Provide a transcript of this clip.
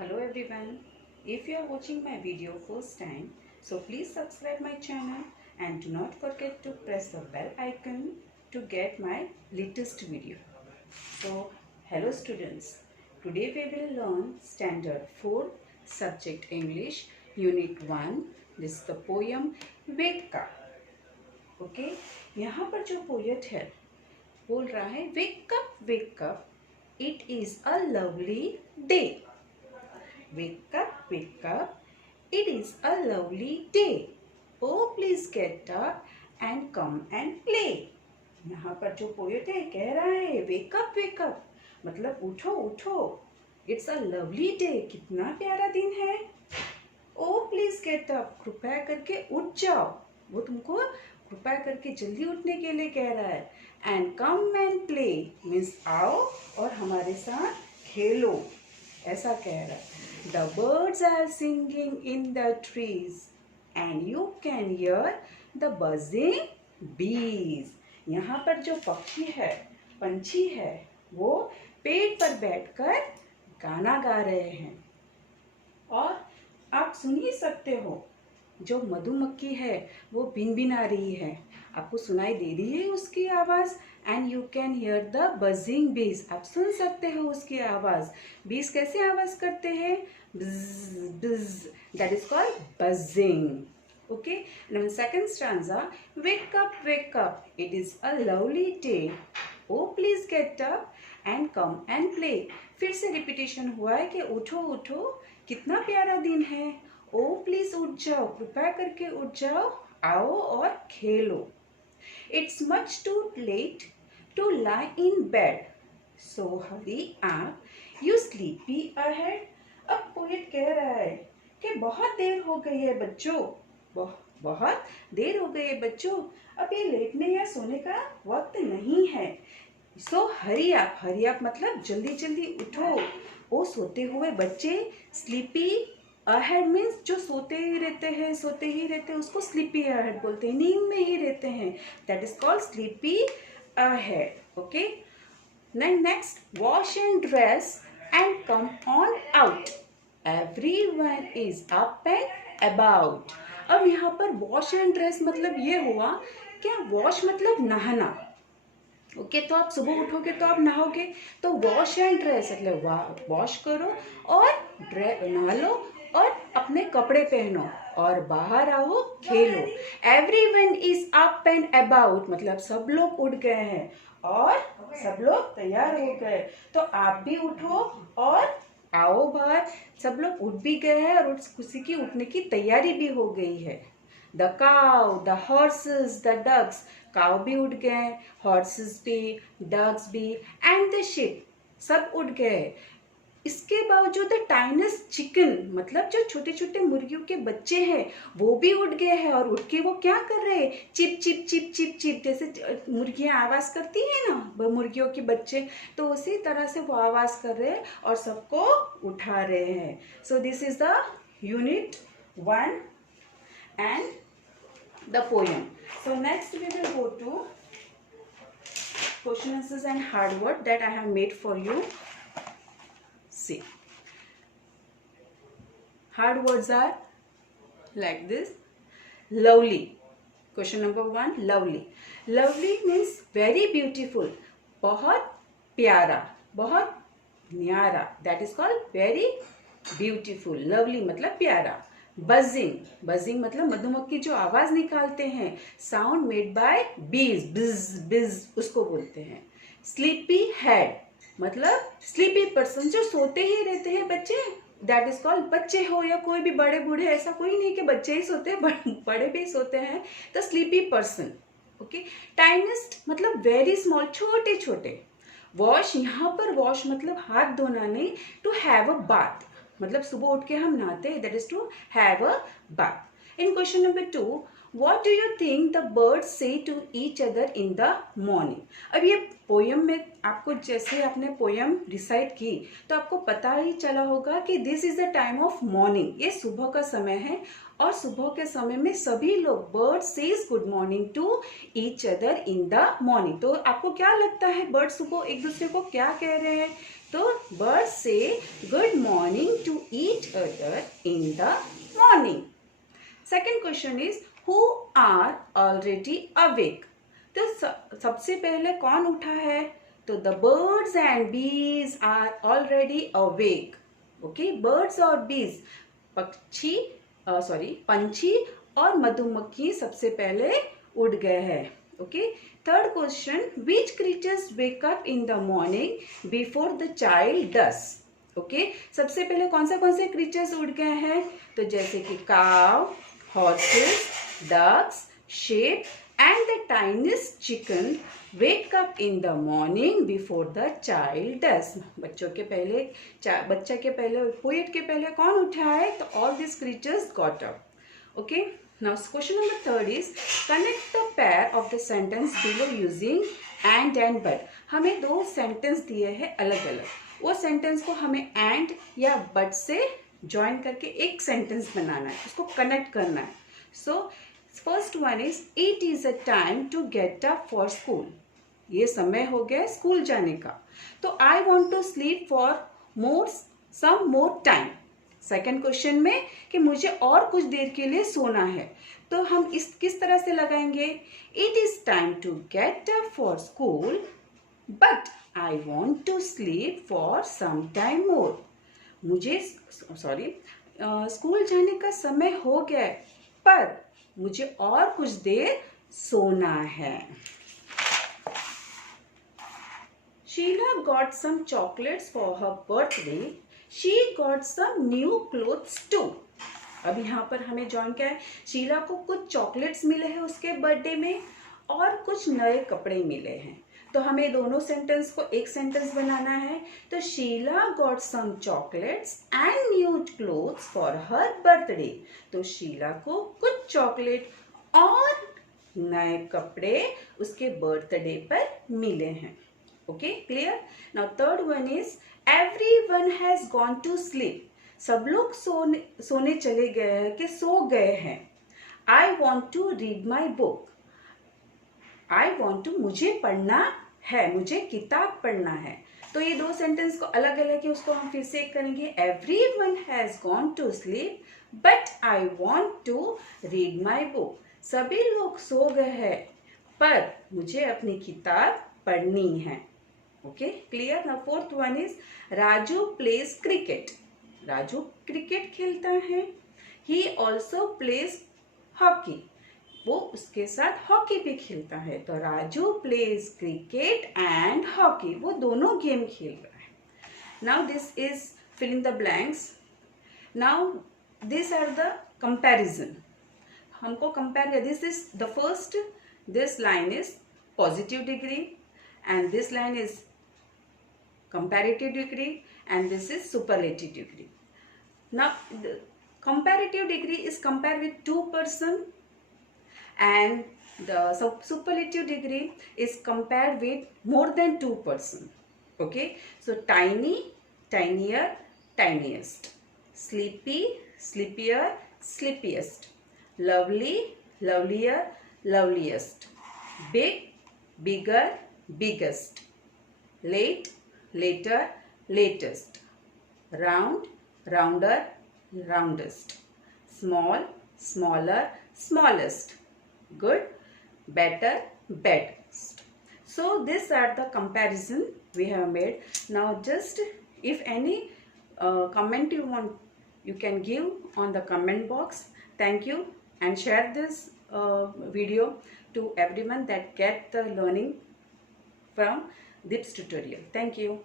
Hello everyone. If you are watching my video first time, so please subscribe my channel and do not forget to press the bell icon to get my latest video. So, hello students. Today we will learn Standard 4 Subject English Unit 1. This is the poem Wake Up. Okay? यहाँ पर जो poet है बोल रहा है wake up, it is a lovely day. Wake up, it is a lovely day. Oh, please get up and come and play. यहाँ पर जो पोएट है कह रहा है wake up, मतलब उठो उठो. It's a lovely day, कितना प्यारा दिन है. Oh, please get up, कृपया करके उठ जाओ. वो तुमको कृपया करके जल्दी उठने के लिए कह रहा है. And come and play means आओ और हमारे साथ खेलो, ऐसा कह रहा है. The birds are singing in the trees and you can hear the buzzing bees. यहाँ पर जो पक्षी है, पंछी है, वो पेड़ पर बैठकर गाना गा रहे हैं और आप सुन ही सकते हो जो मधुमक्खी है वो भिनभिना रही है. आपको सुनाई दे रही है उसकी आवाज़. And you can hear the buzzing बीज, आप सुन सकते हो उसकी आवाज़. बीज कैसे आवाज़ करते हैं? Buzz buzz, that is called buzzing. Okay, now second stanza. Wake up, it is a lovely day. Oh please get up and come and play. फिर से रिपीटेशन हुआ है कि उठो उठो, कितना प्यारा दिन है. ओ प्लीज उठ जाओ, कृपया करके उठ जाओ, आओ और खेलो. It's much too late to lie in bed, so hurry up, you sleepy ahead. अब पोएट कह रहा है कि बहुत देर हो गई है बच्चों, बहुत देर हो गई है बच्चों, अब ये लेटने या सोने का वक्त नहीं है. सो हरी अप मतलब जल्दी जल्दी उठो. ओ सोते हुए बच्चे. स्लीपी अहेड मीन्स जो सोते ही रहते हैं उसको स्लीपी अहेड बोलते हैं, नींद में ही रहते हैं. That is called sleepy ahead. Okay, next. Wash and dress and come on out, everyone is up and about. अब यहाँ पर वॉश एंड ड्रेस मतलब ये हुआ क्या? वॉश मतलब नहाना. ओके, तो आप सुबह उठोगे तो आप नहाओगे, तो वॉश एंड ड्रेस मतलब वॉश करो और नहा लो और अपने कपड़े पहनो और बाहर आओ खेलो. Everyone is up and about मतलब सब लोग उठ गए हैं और सब लोग तैयार हो गए, तो आप भी उठो और आओ बाहर. सब लोग उठ भी गए हैं और किसी की उठने की तैयारी भी हो गई है. The cow, the horses, the ducks. Cow भी उठ गए, हॉर्सेस भी, डक्स भी एंड द शिप, सब उठ गए. इसके बावजूद द टाइनेस्ट चिकन मतलब जो छोटे छोटे मुर्गियों के बच्चे हैं वो भी उठ गए हैं और उठ के वो क्या कर रहे हैं? Chip chip chip chip chip, जैसे मुर्गियां आवाज़ करती हैं ना मुर्गियों के बच्चे, तो उसी तरह से वो आवाज़ कर रहे हैं और सबको उठा रहे हैं. So this is the unit 1 and the poem. So next we will go to question answers and hard word that I have made for you. See, hard words are like this. Lovely. Question number 1, lovely. Lovely means very beautiful, बहुत प्यारा, बहुत न्यारा. That is called very beautiful. Lovely मतलब प्यारा. Buzzing मतलब मधुमक्खी जो आवाज निकालते हैं, साउंड मेड बाय बीज, बिज बिज, उसको बोलते हैं. स्लीपी हेड मतलब स्लीपी पर्सन जो सोते ही रहते हैं बच्चे. दैट इज कॉल्ड, बच्चे हो या कोई भी बड़े बूढ़े, ऐसा कोई नहीं कि बच्चे ही सोते हैं, बड़े भी सोते हैं. The sleepy person. ओके, टाइनेस्ट मतलब वेरी स्मॉल, छोटे छोटे. वॉश, यहाँ पर वॉश मतलब हाथ धोना नहीं. टू हैव अ बाथ मतलब सुबह उठ के हम नहाते हैं, that is to have a bath. In question number 2, what do you think the birds say to each other in the morning. अब ये पोयम में आपको, जैसे आपने पोयम रिसाइट की तो आपको पता ही चला होगा कि this is the time of morning, ये सुबह का समय है और सुबह के समय में सभी लोग bird says good morning to each other in the morning. तो आपको क्या लगता है बर्ड सुबह एक दूसरे को क्या कह रहे हैं? तो birds say good morning to each other in the morning. Second question is who are already awake. तो सबसे पहले कौन उठा है? तो the birds and bees are already awake. Okay, birds और bees, पंछी और मधुमक्खी सबसे पहले उठ गए हैं. Okay, third question, which creatures wake up in the morning before the child does. Okay, सबसे पहले कौन से क्रीचर्स उठ गए हैं? तो जैसे कि cow, horses, ducks, sheep and the tiniest chicken wake up in the morning before the child does. बच्चा के पहले पोएट के पहले कौन उठा है? तो all these creatures got up. Okay, now question number 3 is connect the pair of the sentence below using and but. हमें दो सेंटेंस दिए हैं अलग अलग, वो सेंटेंस को हमें and या but से ज्वाइन करके एक सेंटेंस बनाना है, उसको कनेक्ट करना है. So first one is it is a time to get up for school. ये समय हो गया स्कूल जाने का. तो I want to sleep for some more time. Second question में कि मुझे और कुछ देर के लिए सोना है, तो हम किस तरह से लगाएंगे? It is time to get up for school but I want to sleep for some time more. मुझे स्कूल जाने का समय हो गया है, पर मुझे और कुछ देर सोना है. Sheila got some chocolates for her birthday. She got some new clothes too. अब यहाँ पर हमें जॉइन क्या है? शीला को कुछ चॉकलेट्स मिले हैं उसके बर्थडे में और कुछ नए कपड़े मिले हैं. तो हमें दोनों सेंटेंस को एक सेंटेंस बनाना है. तो Sheela got some chocolates and new clothes for her birthday. तो शीला को कुछ चॉकलेट और नए कपड़े उसके बर्थडे पर मिले हैं. Okay, clear. Now third one is everyone has gone to sleep. सब लोग सोने चले गए हैं कि सो गए हैं. I want to read my book. I want to, मुझे पढ़ना है, मुझे किताब पढ़ना है. तो ये दो सेंटेंस को अलग अलग है, उसको हम फिर से करेंगे. Everyone has gone to sleep but I want to read my book. सभी लोग सो गए हैं पर मुझे अपनी किताब पढ़नी है. Okay, clear. Now fourth one is Raju plays cricket. Raju cricket खेलता है. He also plays hockey. वो उसके साथ हॉकी भी खेलता है. तो Raju plays cricket and hockey. वो दोनों गेम खेल रहा है. Now this is fill in the blanks. Now this are the comparison. हमको compare, this is the first, this line is positive degree and this line is comparative degree and this is superlative degree. Now the comparative degree is compared with two person and the superlative degree is compared with more than two person. Okay, so tiny, tinier, tiniest. Sleepy, sleepier, sleepiest. Lovely, lovelier, loveliest. Big, bigger, biggest. Late, later, latest. Round, rounder, roundest. Small, smaller, smallest. Good, better, best. So these are the comparison we have made. Now just if any comment you want, you can give on the comment box. Thank you, and share this video to everyone that get the learning from this tutorial. Thank you.